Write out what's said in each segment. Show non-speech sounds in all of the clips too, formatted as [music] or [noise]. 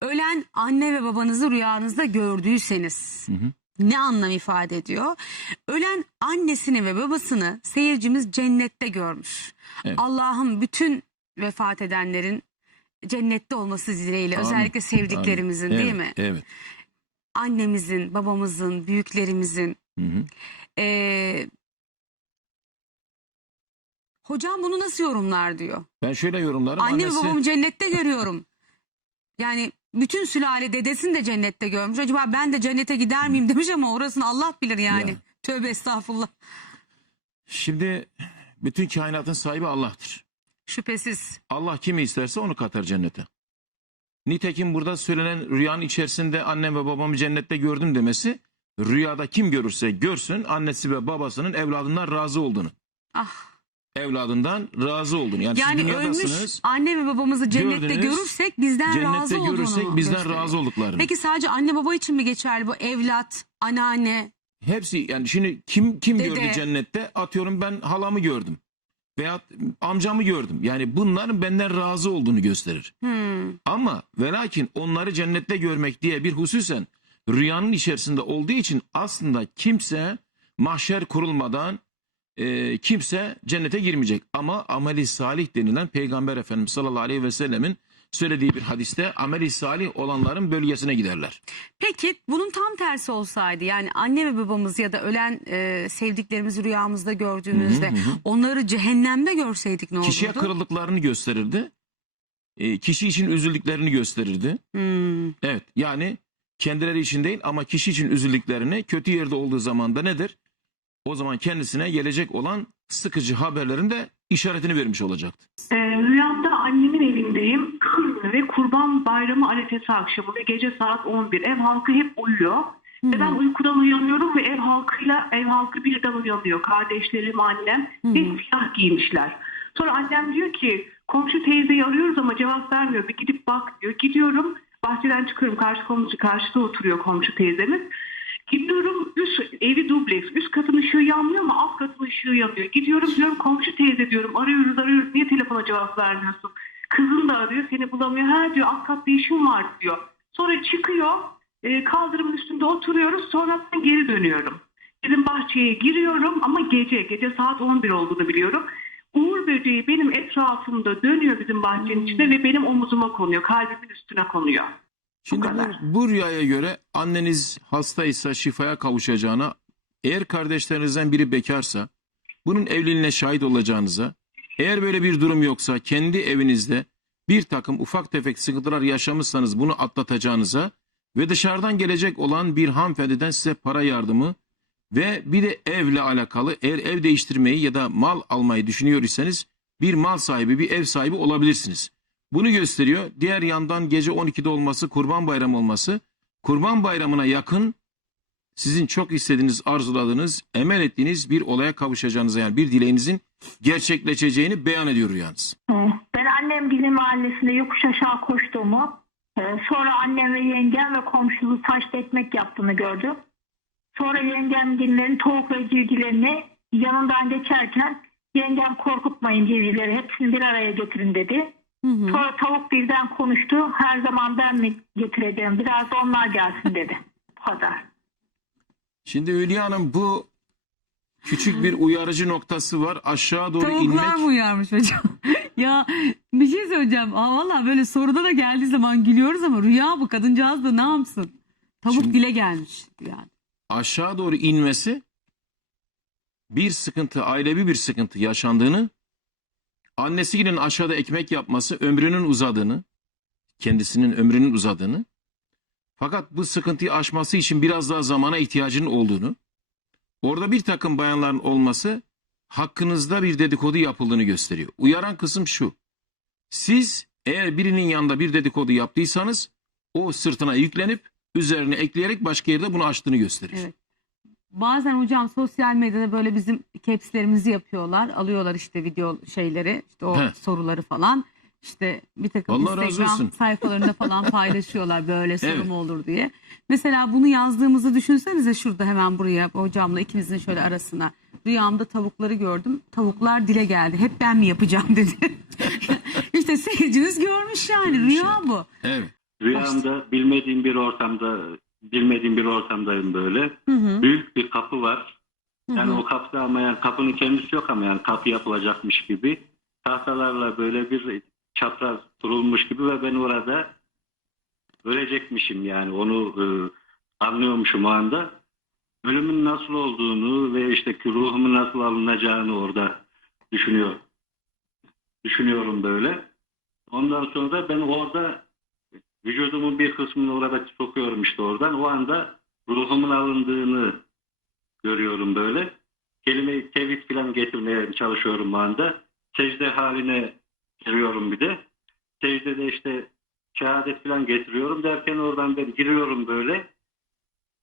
ölen anne ve babanızı rüyanızda gördüyseniz ne anlam ifade ediyor? Ölen annesini ve babasını seyircimiz cennette görmüş. Evet. Allah'ım bütün vefat edenlerin cennette olması dileğiyle Amin. özellikle sevdiklerimizin Amin. değil Evet, mi? Evet. Annemizin, babamızın, büyüklerimizin. Hı hı. Ee, hocam bunu nasıl yorumlar diyor. Ben şöyle yorumlarım. Anne annesi, babamı cennette görüyorum. Yani bütün sülale dedesini de cennette görmüş. Acaba ben de cennete gider miyim demiş ama orasını Allah bilir yani. Ya. Tövbe estağfurullah. Şimdi bütün kainatın sahibi Allah'tır. Şüphesiz. Allah kimi isterse onu katar cennete. Nitekim burada söylenen rüyanın içerisinde annem ve babamı cennette gördüm demesi rüyada kim görürse görsün annesi ve babasının evladından razı olduğunu. Ah. Evladından razı olduğunu. Yani, Yani siz ölmüş dünyadasınız anne ve babamızı cennette gördünüz, görürsek bizden razı cennette olduğunu görürsek bizden gösteriyor. razı olduklarını. Peki sadece anne baba için mi geçerli bu evlat, anneanne? Hepsi yani şimdi kim kim Dede. gördü cennette? Atıyorum ben halamı gördüm. Veya amcamı gördüm. Yani bunların benden razı olduğunu gösterir. Hmm. Ama ve lakin onları cennette görmek diye bir hususen rüyanın içerisinde olduğu için aslında kimse mahşer kurulmadan e, kimse cennete girmeyecek. Ama ameli salih denilen Peygamber Efendimiz sallallahu aleyhi ve sellemin söylediği bir hadiste ameli salih olanların bölgesine giderler. Peki bunun tam tersi olsaydı yani anne ve babamız ya da ölen e, sevdiklerimizi rüyamızda gördüğümüzde Hı hı hı. onları cehennemde görseydik ne olurdu? Kişiye kırıldıklarını gösterirdi. E, kişi için üzüldüklerini gösterirdi. Hmm. Evet yani kendileri için değil ama kişi için üzüldüklerini kötü yerde olduğu zaman da nedir? O zaman kendisine gelecek olan sıkıcı haberlerin de işaretini vermiş olacaktı. Ee, rüyamda annemin evindeyim ve kurban bayramı arefesi akşamı ve gece saat 11 ev halkı hep uyuyor. Ve ben uykudan uyanıyorum ve ev halkıyla ev halkı birden uyanıyor. Kardeşlerim, annem ve siyah giymişler. Sonra annem diyor ki komşu teyzeyi arıyoruz ama cevap vermiyor. Bir gidip bak diyor. Gidiyorum bahçeden çıkıyorum. Karşı komşu karşıda oturuyor komşu teyzemiz. Gidiyorum üst evi dubleks. Üst katın ışığı yanmıyor ama alt katın ışığı yanıyor. Gidiyorum diyorum komşu teyze diyorum arıyoruz arıyoruz niye telefona cevap vermiyorsun? Kızın da arıyor seni bulamıyor. Ha diyor alt katta işim var diyor. Sonra çıkıyor e, kaldırımın üstünde oturuyoruz sonra ben geri dönüyorum. Bizim bahçeye giriyorum ama gece gece saat 11 olduğunu biliyorum. Uğur böceği benim etrafımda dönüyor bizim bahçenin içinde ve benim omuzuma konuyor. Kalbimin üstüne konuyor. Şimdi bu, bu rüyaya göre anneniz hastaysa şifaya kavuşacağına, eğer kardeşlerinizden biri bekarsa bunun evliliğine şahit olacağınıza, eğer böyle bir durum yoksa kendi evinizde bir takım ufak tefek sıkıntılar yaşamışsanız bunu atlatacağınıza ve dışarıdan gelecek olan bir hanımefendiden size para yardımı ve bir de evle alakalı eğer ev değiştirmeyi ya da mal almayı düşünüyor iseniz bir mal sahibi, bir ev sahibi olabilirsiniz. Bunu gösteriyor. Diğer yandan gece 12'de olması, Kurban Bayramı olması, Kurban Bayramı'na yakın sizin çok istediğiniz, arzuladığınız, emel ettiğiniz bir olaya kavuşacağınıza yani bir dileğinizin gerçekleşeceğini beyan ediyor rüyanız. Ben annem bizim mahallesinde yokuş aşağı koştuğumu, e, sonra annem ve yengem ve komşumuz taşta ekmek yaptığını gördüm. Sonra yengem dinlerin tavuk ve civcivlerini yanından geçerken yengem korkutmayın civcivleri hepsini bir araya getirin dedi. Hı hı. Sonra tavuk birden konuştu. Her zaman ben mi getireceğim? Biraz da onlar gelsin dedi. Bu kadar. Şimdi Hülya Hanım bu küçük bir uyarıcı noktası var. Aşağı doğru Tavuklar inmek. mı uyarmış hocam? [laughs] ya bir şey söyleyeceğim. Aa, Valla böyle soruda da geldiği zaman gülüyoruz ama rüya bu kadıncağız da ne yapsın? Tavuk Şimdi- dile gelmiş yani. aşağı doğru inmesi bir sıkıntı, ailevi bir sıkıntı yaşandığını, annesinin aşağıda ekmek yapması ömrünün uzadığını, kendisinin ömrünün uzadığını, fakat bu sıkıntıyı aşması için biraz daha zamana ihtiyacının olduğunu, orada bir takım bayanların olması hakkınızda bir dedikodu yapıldığını gösteriyor. Uyaran kısım şu, siz eğer birinin yanında bir dedikodu yaptıysanız, o sırtına yüklenip üzerine ekleyerek başka yerde bunu açtığını gösterir. Evet. Bazen hocam sosyal medyada böyle bizim capslerimizi yapıyorlar. Alıyorlar işte video şeyleri, işte o Heh. soruları falan. İşte bir takım Allah razı Instagram olsun. [laughs] sayfalarında falan paylaşıyorlar böyle soru Evet. mu olur diye. Mesela bunu yazdığımızı düşünsenize şurada hemen buraya hocamla ikimizin şöyle arasına. Rüyamda tavukları gördüm. Tavuklar dile geldi. Hep ben mi yapacağım dedi. [laughs] işte seyirciniz görmüş yani. Rüya bu. Evet. Rüyamda bilmediğim bir ortamda bilmediğim bir ortamdayım böyle. Hı hı. Büyük bir kapı var. Hı Yani hı. o kapıda ama yani kapının kendisi yok ama yani kapı yapılacakmış gibi tahtalarla böyle bir çapraz kurulmuş gibi ve ben orada ölecekmişim yani onu e, anlıyormuşum o anda. Ölümün nasıl olduğunu ve işte ki ruhumun nasıl alınacağını orada düşünüyor. Düşünüyorum böyle. Ondan sonra da ben orada vücudumun bir kısmını orada sokuyorum işte oradan. O anda ruhumun alındığını görüyorum böyle. Kelime-i tevhid falan getirmeye çalışıyorum o anda. Secde haline giriyorum bir de. Secdede işte şehadet falan getiriyorum derken oradan ben giriyorum böyle.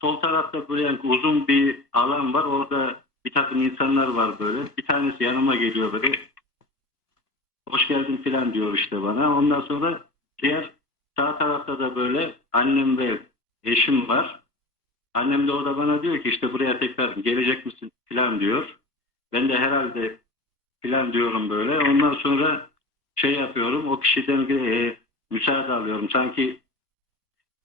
Sol tarafta böyle yani uzun bir alan var. Orada bir takım insanlar var böyle. Bir tanesi yanıma geliyor böyle. Hoş geldin falan diyor işte bana. Ondan sonra diğer sağ tarafta da böyle annem ve eşim var. Annem de orada bana diyor ki işte buraya tekrar gelecek misin falan diyor. Ben de herhalde falan diyorum böyle. Ondan sonra şey yapıyorum. O kişiden e, müsaade alıyorum. Sanki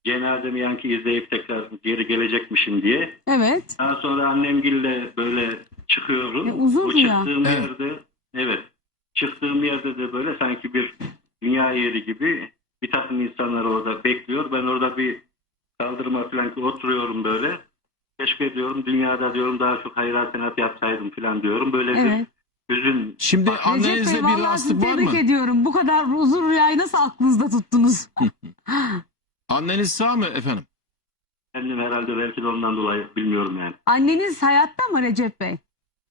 cenazemi yankı izleyip tekrar geri gelecekmişim diye. Evet. Daha sonra annemgille böyle çıkıyorum. E, uzun o çıktığım Evet. yerde evet çıktığım yerde de böyle sanki bir dünya yeri gibi bir takım insanlar orada bekliyor. Ben orada bir kaldırıma falan ki oturuyorum böyle. Keşke diyorum dünyada diyorum daha çok hayır hasenat yapsaydım falan diyorum. Böyle Evet. bir hüzün Şimdi annenizde bir rahatsızlık var tebrik mı? ediyorum. Bu kadar uzun rüyayı nasıl aklınızda tuttunuz? [laughs] Anneniz sağ mı efendim? kendim herhalde belki de ondan dolayı bilmiyorum yani. Anneniz hayatta mı Recep Bey?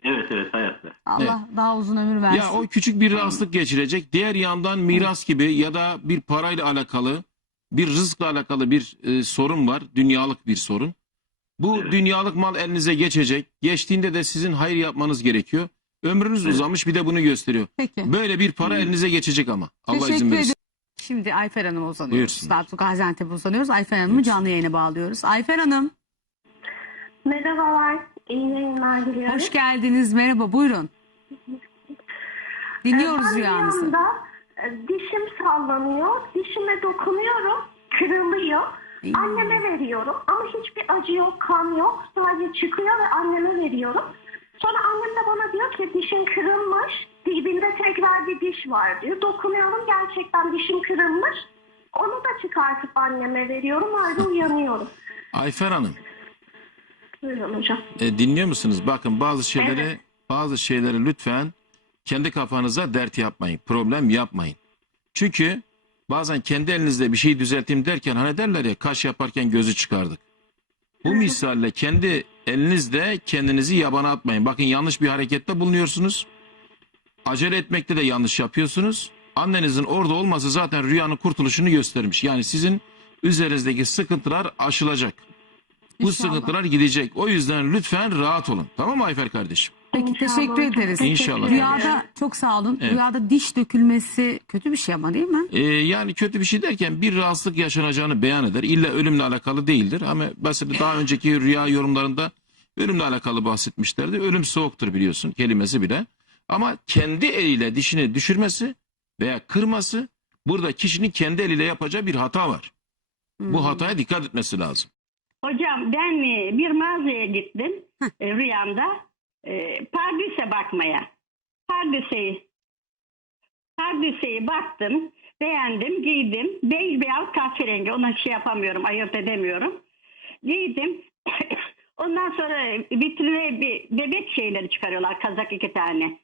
Evet evet hayatta. Allah daha uzun ömür versin. Ya o küçük bir rahatsızlık geçirecek. Diğer yandan miras gibi ya da bir parayla alakalı, bir rızkla alakalı bir e, sorun var. Dünyalık bir sorun. Bu Evet. dünyalık mal elinize geçecek. Geçtiğinde de sizin hayır yapmanız gerekiyor. Ömrünüz Evet. uzamış bir de bunu gösteriyor. Peki. Böyle bir para elinize geçecek ama. Allah Teşekkür izin verirse. ederim. Şimdi Ayfer Hanım'a uzanıyoruz. Buyursunlar. Daha Gaziantep'e uzanıyoruz. Ayfer Hanım'ı canlı yayına bağlıyoruz. Ayfer Hanım Merhabalar, iyi yayınlar diliyorum. hoş geldiniz. Merhaba buyurun. Dinliyoruz ben rüyanızı. rüyamda e, dişim sallanıyor, dişime dokunuyorum, kırılıyor. İyi. Anneme veriyorum ama hiçbir acı yok, kan yok. Sadece çıkıyor ve anneme veriyorum. Sonra annem de bana diyor ki dişin kırılmış, dibinde tekrar bir diş var diyor. Dokunuyorum gerçekten dişim kırılmış. Onu da çıkartıp anneme veriyorum, öyle uyanıyorum. Ayfer Hanım Buyurun hocam. e, dinliyor musunuz? Bakın bazı şeyleri Evet. bazı şeyleri lütfen kendi kafanıza dert yapmayın. Problem yapmayın. Çünkü bazen kendi elinizde bir şey düzelteyim derken hani derler ya kaş yaparken gözü çıkardık. Bu misalle kendi elinizde kendinizi yabana atmayın. Bakın yanlış bir harekette bulunuyorsunuz. Acele etmekte de yanlış yapıyorsunuz. Annenizin orada olması zaten rüyanın kurtuluşunu göstermiş. Yani sizin üzerinizdeki sıkıntılar aşılacak. Bu İnşallah. sıkıntılar gidecek. O yüzden lütfen rahat olun. Tamam mı Ayfer kardeşim? Peki İnşallah teşekkür ederiz. İnşallah. Rüyada çok sağ olun. Evet. Rüyada diş dökülmesi kötü bir şey ama değil mi? Ee, yani kötü bir şey derken bir rahatsızlık yaşanacağını beyan eder. İlla ölümle alakalı değildir. Ama mesela daha önceki rüya yorumlarında ölümle alakalı bahsetmişlerdi. Ölüm soğuktur biliyorsun kelimesi bile. Ama kendi eliyle dişini düşürmesi veya kırması burada kişinin kendi eliyle yapacağı bir hata var. Hmm. Bu hataya dikkat etmesi lazım. Hocam ben e, bir mağazaya gittim e, rüyamda. E, pardüse bakmaya. Pardüseyi pardüseyi baktım. Beğendim, giydim. Bej beyaz kahverengi. Ona şey yapamıyorum, ayırt edemiyorum. Giydim. [coughs] Ondan sonra vitrine bir bebek şeyleri çıkarıyorlar. Kazak iki tane.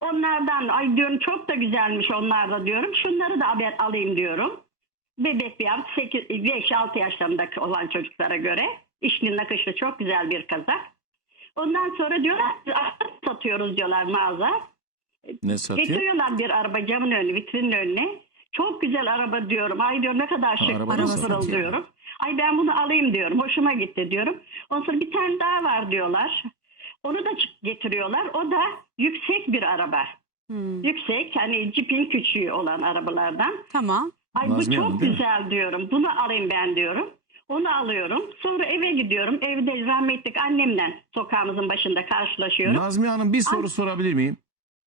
Onlardan ay diyorum çok da güzelmiş onlar da diyorum. Şunları da haber alayım diyorum bebek bir yavru 5-6 yaşlarındaki olan çocuklara göre işli nakışlı çok güzel bir kazak. Ondan sonra diyorlar "Biz araba satıyoruz diyorlar mağaza. Ne satıyor? Getiriyorlar bir araba camın önüne vitrinin önüne. Çok güzel araba diyorum. Ay diyorum ne kadar şık araba da pırıl pırıl diyorum. Ay ben bunu alayım diyorum. Hoşuma gitti diyorum. Ondan sonra bir tane daha var diyorlar. Onu da çık- getiriyorlar. O da yüksek bir araba. Hmm. Yüksek hani cipin küçüğü olan arabalardan. Tamam. Ay bu Nazmiye çok Hanım, değil mi? güzel diyorum. Bunu alayım ben diyorum. Onu alıyorum. Sonra eve gidiyorum. Evde rahmetlik annemle sokağımızın başında karşılaşıyorum. Nazmiye Hanım bir soru sorabilir miyim?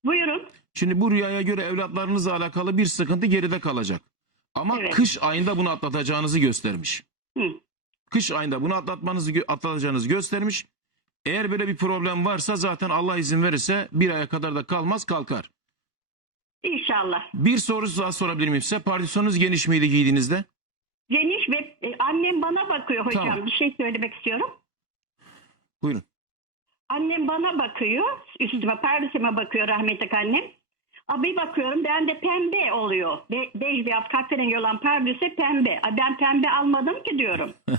Buyurun. Şimdi bu rüyaya göre evlatlarınızla alakalı bir sıkıntı geride kalacak. Ama Evet. kış ayında bunu atlatacağınızı göstermiş. Hı. Kış ayında bunu atlatmanızı gö- atlatacağınızı göstermiş. Eğer böyle bir problem varsa zaten Allah izin verirse bir aya kadar da kalmaz kalkar. İnşallah. Bir soru daha sorabilir miyim size? Partisyonunuz geniş miydi giydiğinizde? Geniş ve e, annem bana bakıyor hocam. Tamam. Bir şey söylemek istiyorum. Buyurun. Annem bana bakıyor. Üstüme perdesime bakıyor rahmetli annem. Abi bakıyorum ben de pembe oluyor. Be bej beyaz kahverengi olan perdesi pembe. Ben pembe almadım ki diyorum. [laughs]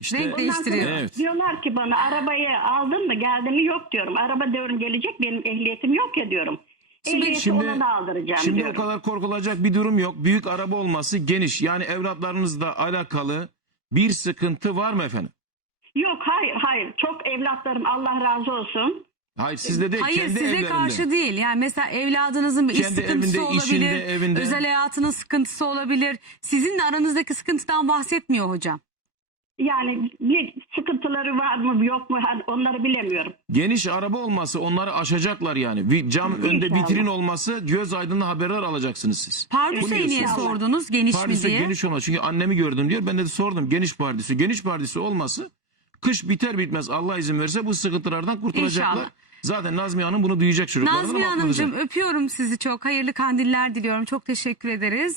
İşte Renk Değiştiriyor. Evet. Diyorlar ki bana arabayı aldın mı geldin mi yok diyorum. Araba diyorum gelecek benim ehliyetim yok ya diyorum. Şimdi- Şimdi- ona da aldıracağım Şimdi diyorum. o kadar korkulacak bir durum yok. Büyük araba olması geniş. Yani evlatlarınızla alakalı bir sıkıntı var mı efendim? Yok hayır hayır çok evlatlarım Allah razı olsun. Hayır sizde değil Hayır kendi size evlerinde. karşı değil. Yani mesela evladınızın bir iş Kendi sıkıntısı evinde, olabilir. işinde, evinde. Özel hayatının sıkıntısı olabilir. Sizinle aranızdaki sıkıntıdan bahsetmiyor hocam. Yani bir sıkıntıları var mı yok mu hani onları bilemiyorum. Geniş araba olması onları aşacaklar yani. Vi- Cam önde vitrin olması göz aydınlığı haberler alacaksınız siz. Pardüseyi niye İnşallah. sordunuz? Geniş mi diye? geniş olmaz. Çünkü annemi gördüm diyor. Ben de sordum geniş pardüsü. Geniş pardüsü olması kış biter bitmez Allah izin verirse bu sıkıntılardan kurtulacaklar. İnşallah. Zaten Nazmiye Hanım bunu duyacak çocuklardan Nazmiye atlatacak. Hanımcığım öpüyorum sizi çok. Hayırlı kandiller diliyorum. Çok teşekkür ederiz.